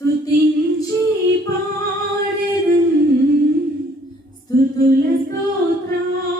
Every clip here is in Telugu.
స్తుతించి పాడెదన్. స్తుతుల స్తోత్రా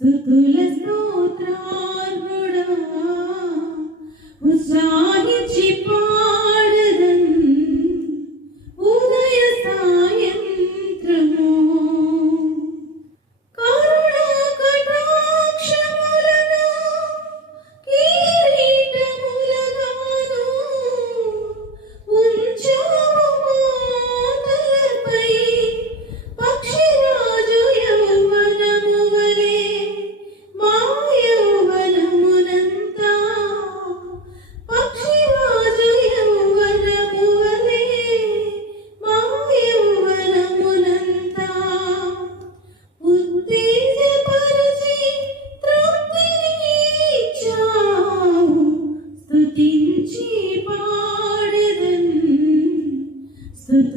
స్తుతుల స్తోత్రం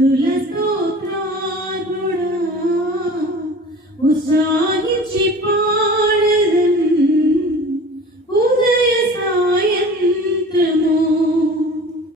స్తుతుల స్తోత్రార్హుడా ఉత్సాహించి పా